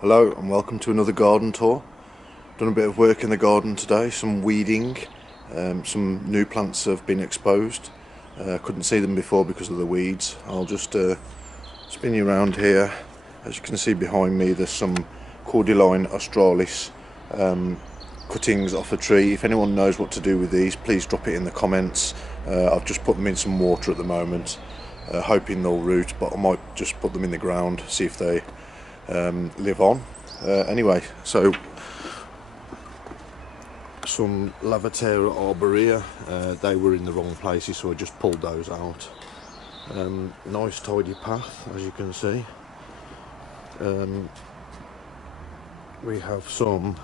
Hello and welcome to another garden tour. Done a bit of work in the garden today, some weeding, some new plants have been exposed. Couldn't see them before because of the weeds. I'll just spin you around here. As you can see behind me, there's some Cordyline Australis cuttings off a tree. If anyone knows what to do with these, please drop it in the comments. I've just put them in some water at the moment, hoping they'll root, but I might just put them in the ground, see if they live on. Anyway, so some Lavateria arborea, they were in the wrong places, so I just pulled those out. Nice tidy path, as you can see. We have some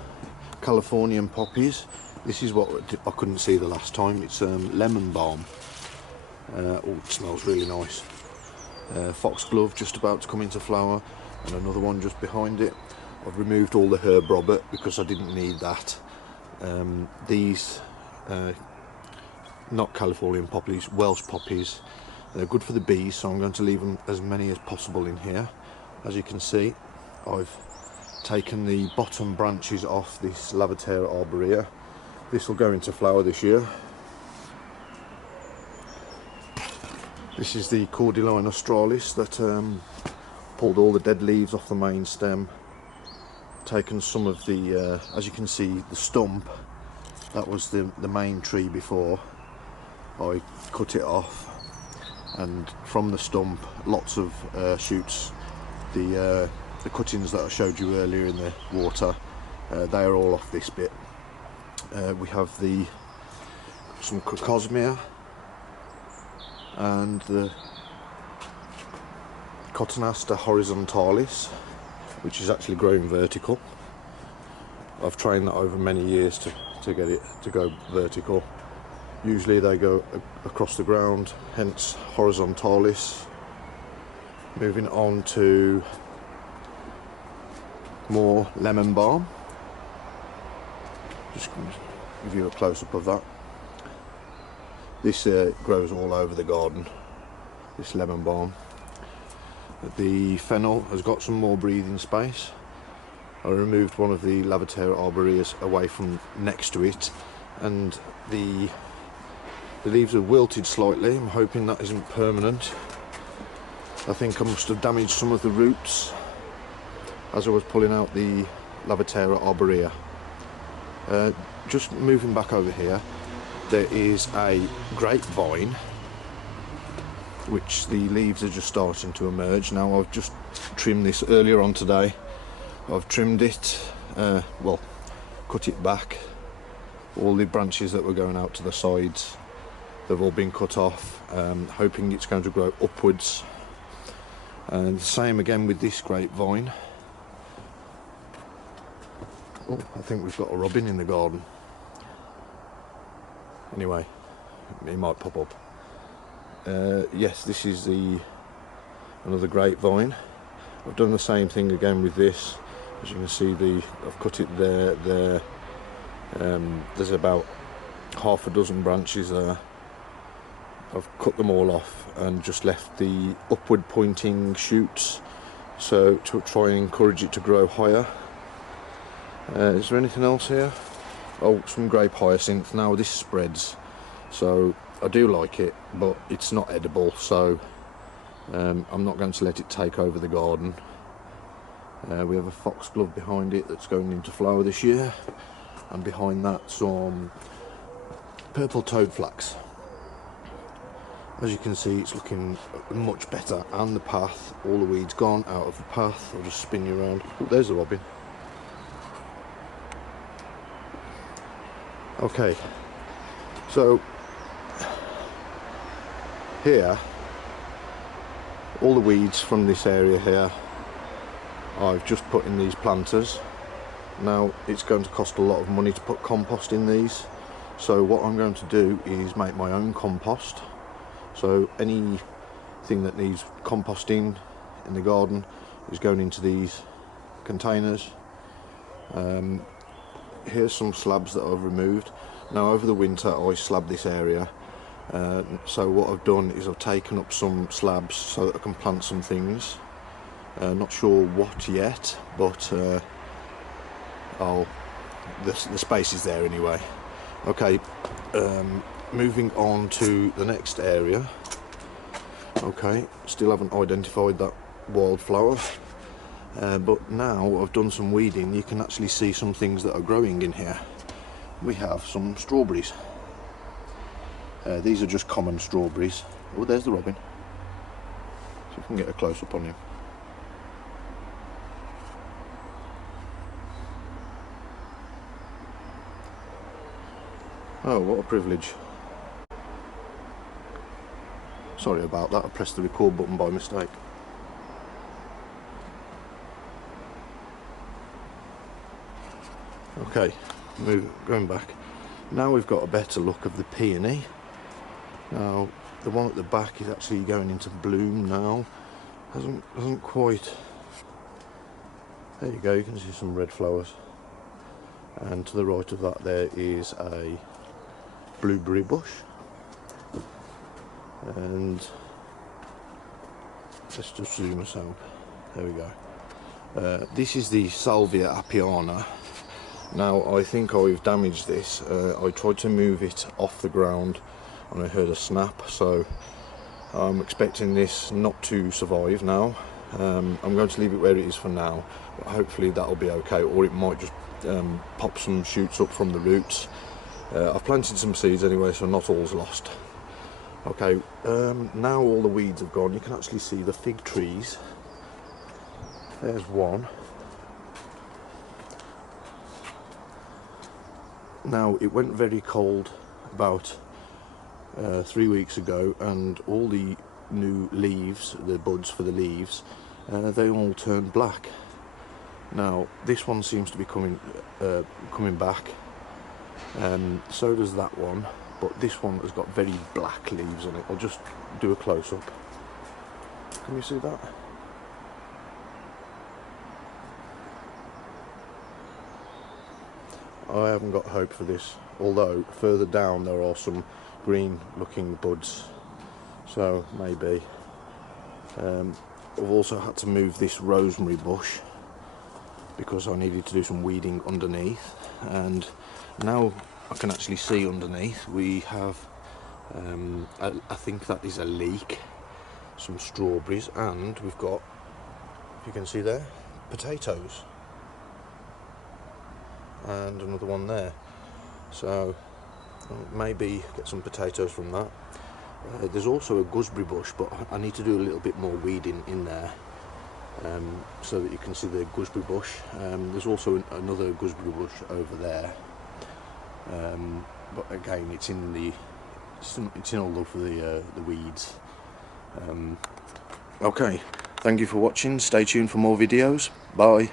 Californian poppies. This is what I couldn't see the last time. It's lemon balm. Oh, it smells really nice. Foxglove just about to come into flower, and another one just behind it. I've removed all the herb robert because I didn't need that. These not Californian poppies, Welsh poppies, they're good for the bees, so I'm going to leave them as many as possible in here. As you can see, I've taken the bottom branches off this Lavateria arborea. This will go into flower this year. This is the Cordyline Australis that pulled all the dead leaves off the main stem, taken some of the, as you can see, the stump, that was the main tree before. I cut it off, and from the stump, lots of shoots. The cuttings that I showed you earlier in the water, they are all off this bit. We have some Cosmea and the Cotonaster horizontalis, which is actually growing vertical. I've trained that over many years to get it to go vertical. Usually they go across the ground, hence horizontalis. Moving on to more lemon balm. Just going to give you a close-up of that. This grows all over the garden, this lemon balm. The fennel has got some more breathing space. I removed one of the Lavateria arboreas away from next to it, and the leaves are wilted slightly. I'm hoping that isn't permanent. I think I must have damaged some of the roots as I was pulling out the Lavateria arborea. Just moving back over here, there is a grapevine, which the leaves are just starting to emerge. Now, I've just trimmed this earlier on today. I've trimmed it, well, cut it back. All the branches that were going out to the sides, they've all been cut off, hoping it's going to grow upwards. And the same again with this grapevine. Oh, I think we've got a robin in the garden. Anyway, it might pop up. Yes, this is another grapevine. I've done the same thing again with this. As you can see, I've cut it there. There's about half a dozen branches there. I've cut them all off and just left the upward pointing shoots, so to try and encourage it to grow higher. Is there anything else here? Oh, some Grape Hyacinth. Now this spreads, so I do like it, but it's not edible, so I'm not going to let it take over the garden. We have a foxglove behind it that's going into flower this year, and behind that some purple toadflax. As you can see, it's looking much better, and the path, all the weeds gone out of the path. I'll just spin you around. Oh, there's the robin. Okay, so here, all the weeds from this area here, I've just put in these planters. Now, it's going to cost a lot of money to put compost in these, so what I'm going to do is make my own compost. So anything that needs composting in the garden is going into these containers. Here's some slabs that I've removed. Now, over the winter I slab this area, so what I've done is I've taken up some slabs so that I can plant some things. Not sure what yet, but the space is there anyway. Okay, moving on to the next area. Okay, still haven't identified that wildflower, but now I've done some weeding, you can actually see some things that are growing in here. We have some strawberries. These are just common strawberries. Oh, there's the robin. See if we can get a close up on him. Oh, what a privilege. Sorry about that, I pressed the record button by mistake. Okay, going back. Now we've got a better look of the peony. Now, the one at the back is actually going into bloom now. Hasn't quite. There you go, you can see some red flowers. And to the right of that there is a blueberry bush. And let's just zoom us out. There we go. This is the Salvia Piana. Now I think I've damaged this. I tried to move it off the ground and I heard a snap, so I'm expecting this not to survive now. I'm going to leave it where it is for now, but hopefully that'll be okay, or it might just pop some shoots up from the roots. I've planted some seeds anyway, so not all's lost. Okay, now all the weeds have gone, you can actually see the fig trees. There's one. Now, it went very cold about 3 weeks ago, and all the new leaves, the buds for the leaves, they all turned black. Now, this one seems to be coming back, so does that one. But this one has got very black leaves on it. I'll just do a close-up. Can you see that? I haven't got hope for this, although further down there are some green looking buds, so maybe. I've also had to move this rosemary bush because I needed to do some weeding underneath, and now I can actually see underneath we have, I think that is a leek, some strawberries, and we've got, if you can see there, potatoes, and another one there. So maybe get some potatoes from that. There's also a gooseberry bush, but I need to do a little bit more weeding in there, so that you can see the gooseberry bush. There's also another gooseberry bush over there. But again, it's in all over the weeds. Okay, thank you for watching. Stay tuned for more videos. Bye.